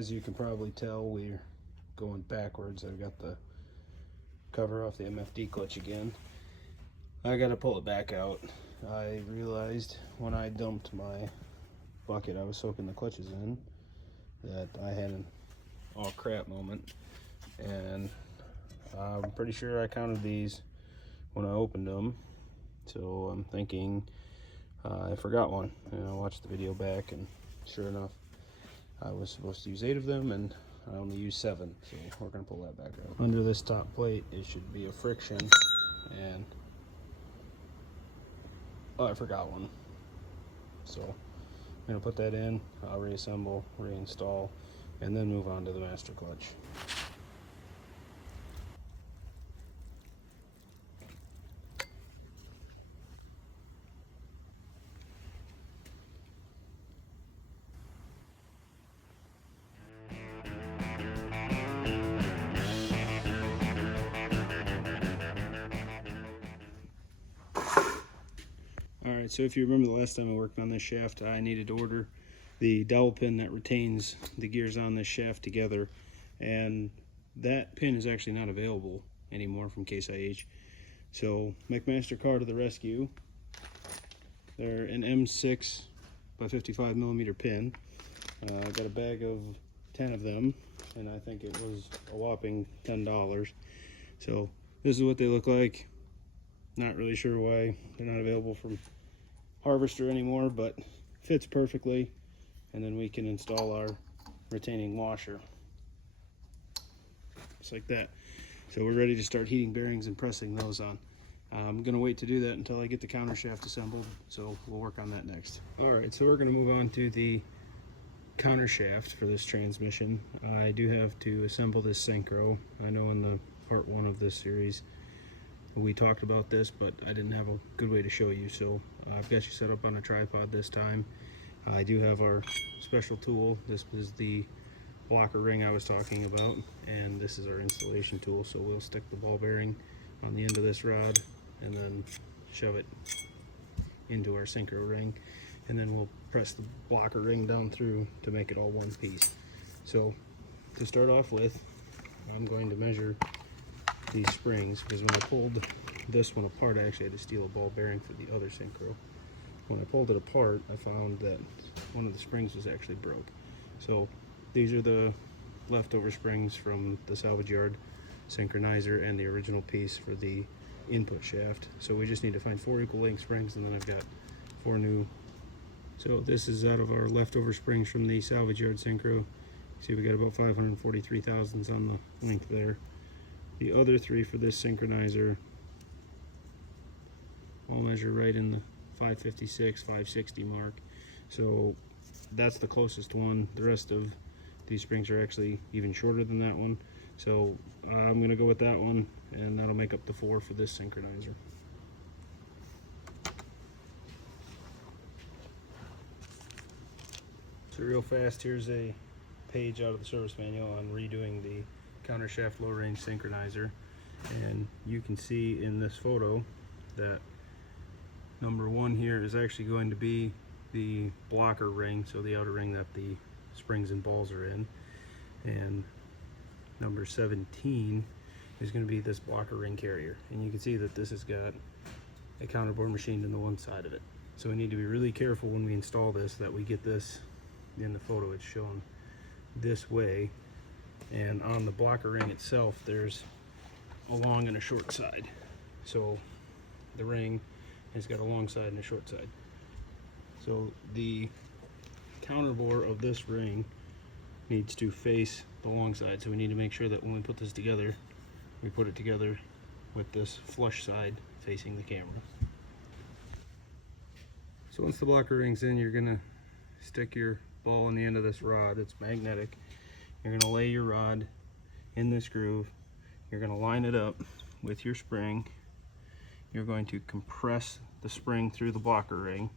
as you can probably tell, we're going backwards. I've got the cover off the MFD clutch again. I gotta pull it back out. I realized when I dumped my bucket I was soaking the clutches in that I had an all crap moment, and I'm pretty sure I counted these when I opened them, so I'm thinking I forgot one, and I watched the video back, and sure enough I was supposed to use 8 of them and I only used 7, so we're gonna pull that back out. Under this top plate it should be a friction, and I forgot one, so I'm gonna put that in. I'll reassemble, reinstall, and then move on to the master clutch. Alright, so if you remember the last time I worked on this shaft, I needed to order the dowel pin that retains the gears on this shaft together, and that pin is actually not available anymore from Case IH. So McMaster-Carr to the rescue. They're an M6 by 55 millimeter pin. I got a bag of 10 of them, and I think it was a whopping $10. So this is what they look like. Not really sure why they're not available from Harvester anymore, but fits perfectly, and then we can install our retaining washer just like that. So we're ready to start heating bearings and pressing those on. I'm gonna wait to do that until I get the countershaft assembled, so we'll work on that next. All right, so we're gonna move on to the countershaft for this transmission. I do have to assemble this synchro. I know in the part 1 of this series we talked about this, but I didn't have a good way to show you, so I've got you set up on a tripod this time. I do have our special tool. This is the blocker ring I was talking about, and this is our installation tool. So we'll stick the ball bearing on the end of this rod and then shove it into our synchro ring, and then we'll press the blocker ring down through to make it all one piece. So to start off with, I'm going to measure these springs, because when I pulled this one apart, I actually had to steal a ball bearing for the other synchro. When I pulled it apart, I found that one of the springs was actually broke. So these are the leftover springs from the salvage yard synchronizer and the original piece for the input shaft. So we just need to find 4 equal length springs, and then I've got 4 new. So this is out of our leftover springs from the salvage yard synchro. See, we got about 543 thousandths on the length there. The other 3 for this synchronizer all measure right in the 556, 560 mark. So that's the closest one. The rest of these springs are actually even shorter than that one. So I'm going to go with that one, and that'll make up the 4 for this synchronizer. So real fast, here's a page out of the service manual on redoing the countershaft low range synchronizer, and you can see in this photo that number 1 here is actually going to be the blocker ring, so the outer ring that the springs and balls are in, and number 17 is going to be this blocker ring carrier. And you can see that this has got a counterbore machined in the one side of it. So we need to be really careful when we install this that we get this in the photo. It's shown this way, and on the blocker ring itself there's a long and a short side. So the ring has got a long side and a short side. So the counterbore of this ring needs to face the long side, so we need to make sure that when we put this together, we put it together with this flush side facing the camera. So once the blocker ring's in, you're gonna stick your ball on the end of this rod. It's magnetic. You're gonna lay your rod in this groove. You're gonna line it up with your spring. You're going to compress the spring through the blocker ring,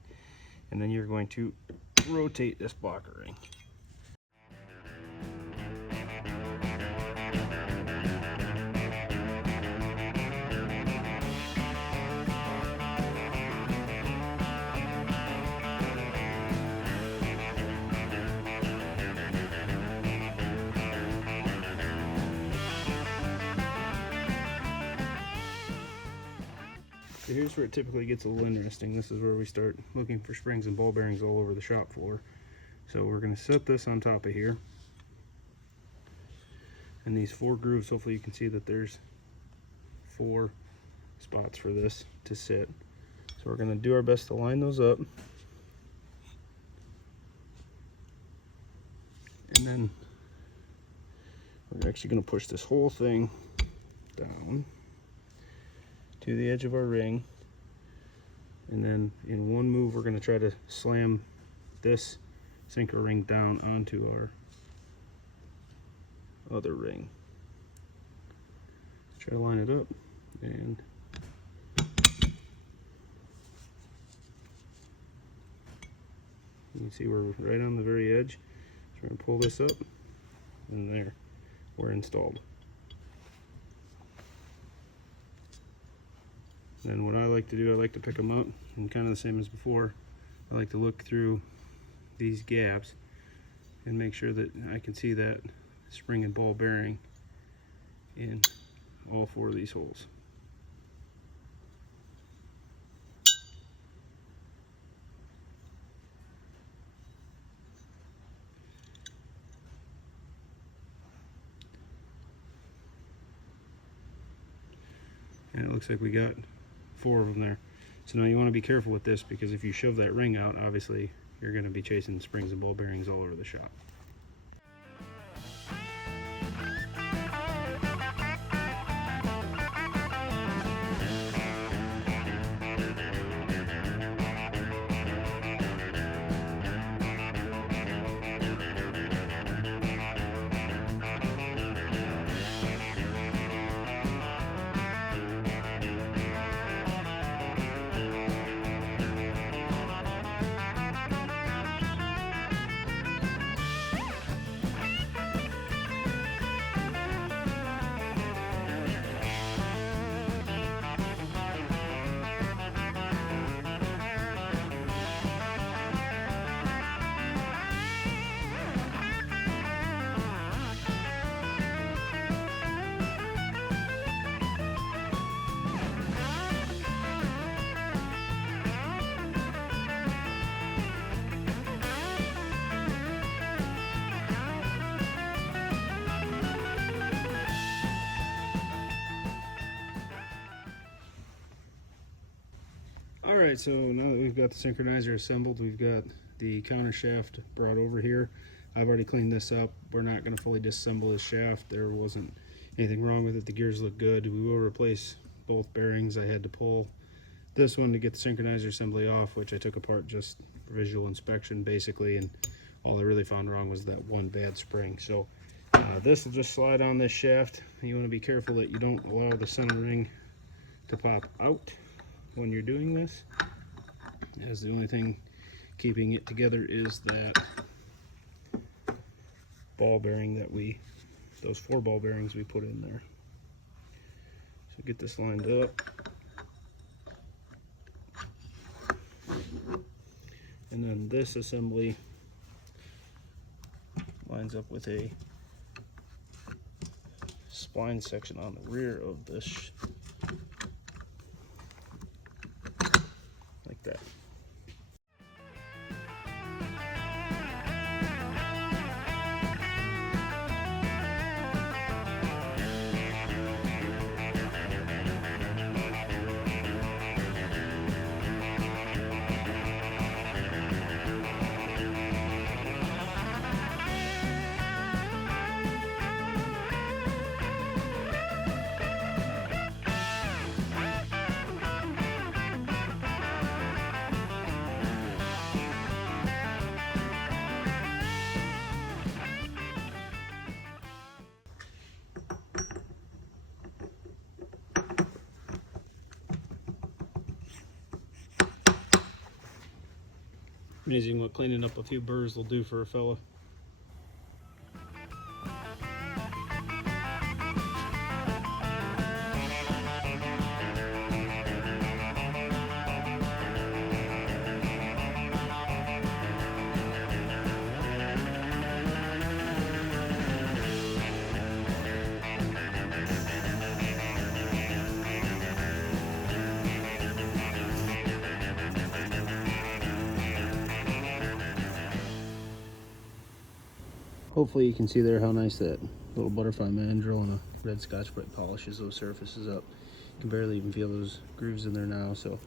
and then you're going to rotate this blocker ring. So here's where it typically gets a little interesting. This is where we start looking for springs and ball bearings all over the shop floor. So we're going to set this on top of here. And these 4 grooves, hopefully you can see that there's 4 spots for this to sit. So we're going to do our best to line those up. And then we're actually going to push this whole thing down to the edge of our ring. And then in one move, we're going to try to slam this synchro ring down onto our other ring. Let's try to line it up, and you can see we're right on the very edge. So we're going to pull this up, and there, we're installed. Then what I like to do, I like to pick them up, and kind of the same as before, I like to look through these gaps and make sure that I can see that spring and ball bearing in all 4 of these holes. And it looks like we got 4 of them there. So now you want to be careful with this, because if you shove that ring out, obviously you're going to be chasing springs and ball bearings all over the shop. Alright, so now that we've got the synchronizer assembled, we've got the countershaft brought over here. I've already cleaned this up. We're not going to fully disassemble this shaft. There wasn't anything wrong with it. The gears look good. We will replace both bearings. I had to pull this one to get the synchronizer assembly off, which I took apart just for visual inspection basically, and all I really found wrong was that one bad spring. So this will just slide on this shaft. You want to be careful that you don't allow the center ring to pop out when you're doing this, as the only thing keeping it together is that ball bearing that those 4 ball bearings we put in there. So get this lined up, and then this assembly lines up with a spline section on the rear of this like that. Amazing what cleaning up a few burrs will do for a fella. Hopefully you can see there how nice that little butterfly mandrel and a red Scotch-Brite polishes those surfaces up. You can barely even feel those grooves in there now, so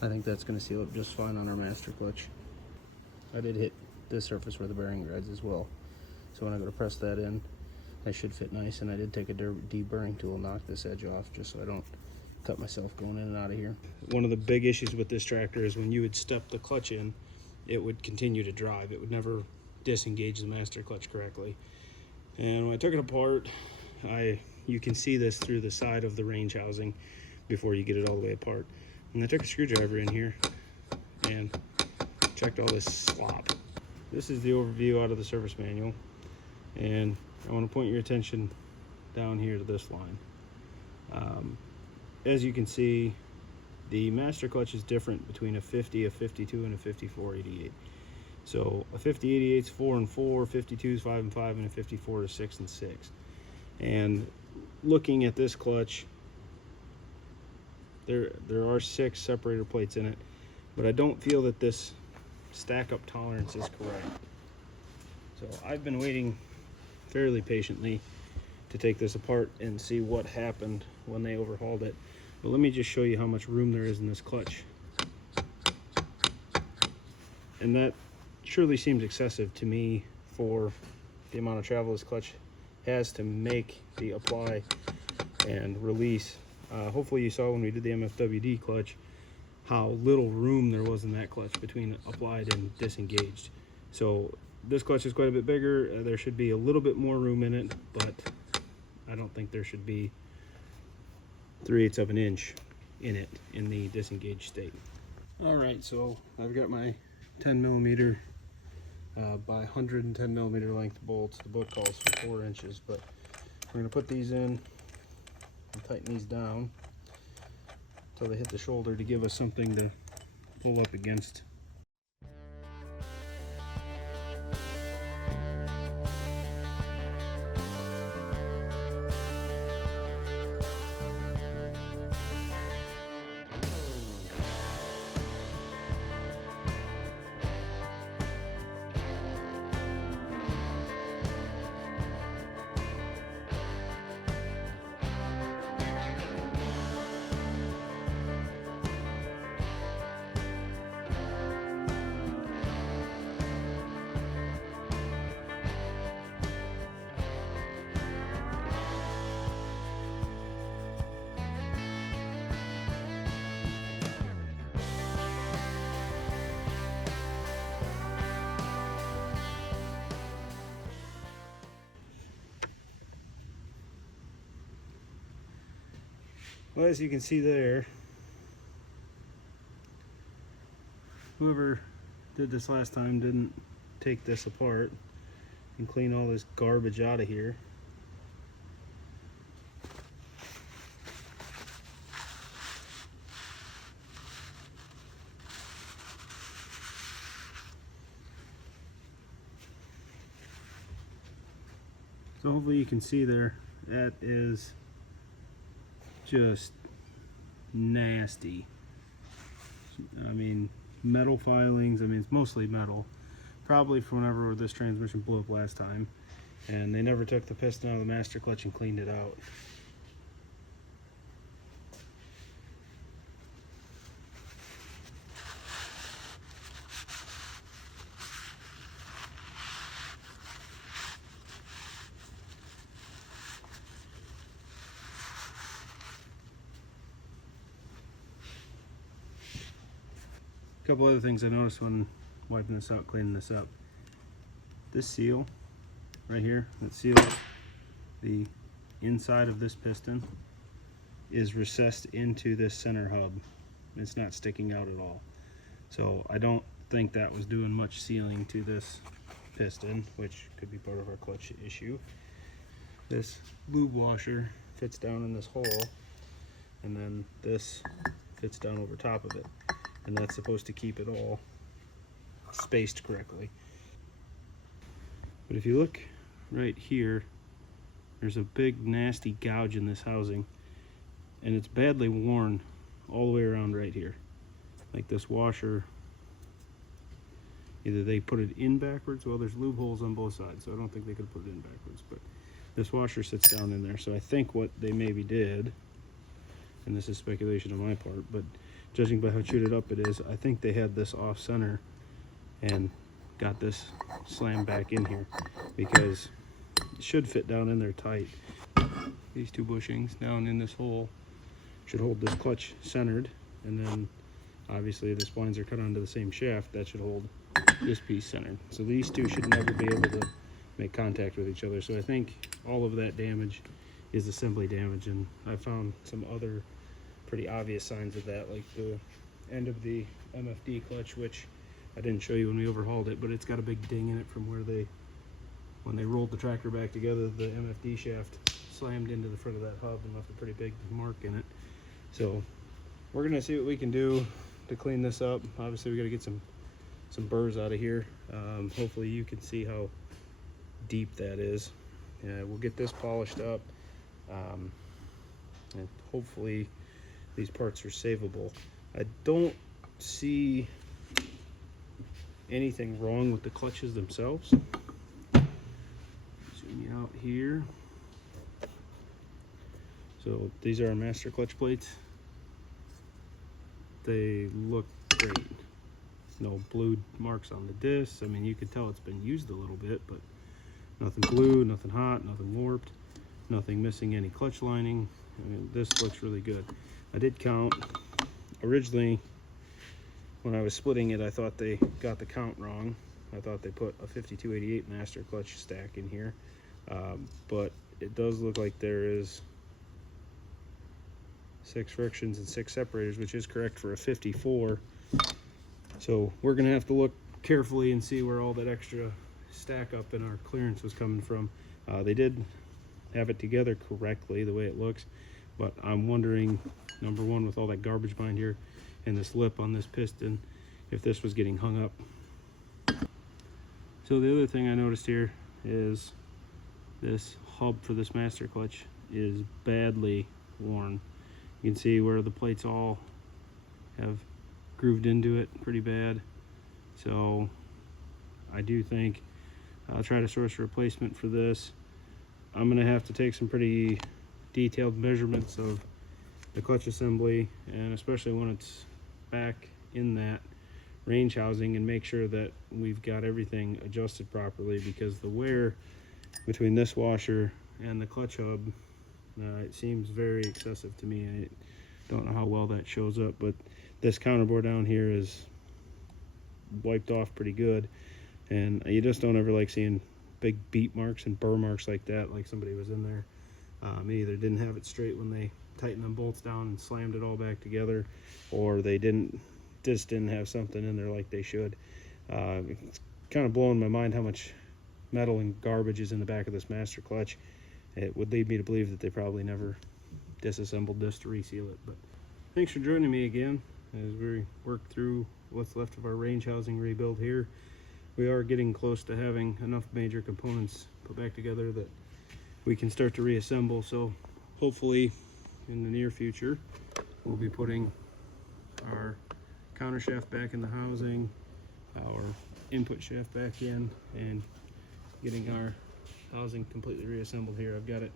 I think that's going to seal up just fine on our master clutch. I did hit this surface where the bearing rides as well, so when I go to press that in, that should fit nice. And I did take a deburring tool and knock this edge off just so I don't cut myself going in and out of here. One of the big issues with this tractor is when you would step the clutch in, it would continue to drive. It would never disengage the master clutch correctly. And when I took it apart, you can see this through the side of the range housing before you get it all the way apart. And I took a screwdriver in here and checked all this slop. This is the overview out of the service manual, and I want to point your attention down here to this line. As you can see, the master clutch is different between a 50, a 52, and a 5488. So a 5088 is 4 and 4, 52 is 5 and 5, and a 54 is 6 and 6. And looking at this clutch, there are 6 separator plates in it, but I don't feel that this stack up tolerance is correct. So I've been waiting fairly patiently to take this apart and see what happened when they overhauled it. But let me just show you how much room there is in this clutch. And that surely seems excessive to me for the amount of travel this clutch has to make the apply and release. Hopefully you saw when we did the MFWD clutch how little room there was in that clutch between applied and disengaged. So this clutch is quite a bit bigger. There should be a little bit more room in it, but I don't think there should be 3/8 of an inch in it in the disengaged state. All right, so I've got my 10 millimeter by 110 millimeter length bolts. The book calls for 4 inches, but we're going to put these in and tighten these down until they hit the shoulder to give us something to pull up against. Well, as you can see there, whoever did this last time didn't take this apart and clean all this garbage out of here. So hopefully you can see there, that is just nasty. I mean, metal filings. I mean, it's mostly metal, probably from whenever this transmission blew up last time, and they never took the piston out of the master clutch and cleaned it out. A couple other things I noticed when wiping this out, cleaning this up. This seal right here that seals the inside of this piston is recessed into this center hub. It's not sticking out at all. So I don't think that was doing much sealing to this piston, which could be part of our clutch issue. This lube washer fits down in this hole, and then this fits down over top of it. And that's supposed to keep it all spaced correctly. But if you look right here, there's a big nasty gouge in this housing, and it's badly worn all the way around right here. Like this washer either they put it in backwards, well there's lube holes on both sides, so I don't think they could put it in backwards, but this washer sits down in there. So I think what they maybe did, and this is speculation on my part, but judging by how chewed up it is, I think they had this off center and got this slammed back in here, because it should fit down in there tight. These two bushings down in this hole should hold this clutch centered, and then obviously the splines are cut onto the same shaft, that should hold this piece centered. So these two should never be able to make contact with each other. So I think all of that damage is assembly damage, and I found some other pretty obvious signs of that, like the end of the MFD clutch, which I didn't show you when we overhauled it, but it's got a big ding in it from where when they rolled the tractor back together, the MFD shaft slammed into the front of that hub and left a pretty big mark in it. So we're gonna see what we can do to clean this up. Obviously we got to get some burrs out of here. Hopefully you can see how deep that is. We'll get this polished up, and hopefully these parts are savable. I don't see anything wrong with the clutches themselves. Zoom you out here. So these are our master clutch plates. They look great. No blue marks on the discs. I mean, you could tell it's been used a little bit, but nothing blue, nothing hot, nothing warped, nothing missing any clutch lining. I mean, this looks really good. I did count. Originally, when I was splitting it, I thought they got the count wrong. I thought they put a 5288 master clutch stack in here, but it does look like there is 6 frictions and 6 separators, which is correct for a 54. So we're gonna have to look carefully and see where all that extra stack up in our clearance was coming from. They did have it together correctly the way it looks, but I'm wondering, number one, with all that garbage behind here and this lip on this piston, if this was getting hung up. So the other thing I noticed here is this hub for this master clutch is badly worn. You can see where the plates all have grooved into it pretty bad. So I do think I'll try to source a replacement for this. I'm gonna have to take some pretty detailed measurements of the clutch assembly, and especially when it's back in that range housing, and make sure that we've got everything adjusted properly, because the wear between this washer and the clutch hub, it seems very excessive to me. I don't know how well that shows up, but this counterbore down here is wiped off pretty good, and you just don't ever like seeing big beat marks and burr marks like that, like somebody was in there. Either didn't have it straight when they tightened them bolts down and slammed it all back together, or they just didn't have something in there like they should. It's kind of blowing my mind how much metal and garbage is in the back of this master clutch. It would lead me to believe that they probably never disassembled this to reseal it. But thanks for joining me again as we work through what's left of our range housing rebuild here. We are getting close to having enough major components put back together that we can start to reassemble. So hopefully in the near future we'll be putting our countershaft back in the housing, our input shaft back in, and getting our housing completely reassembled here. I've got it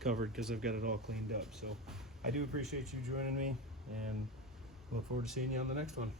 covered because I've got it all cleaned up. So I do appreciate you joining me, and look forward to seeing you on the next one.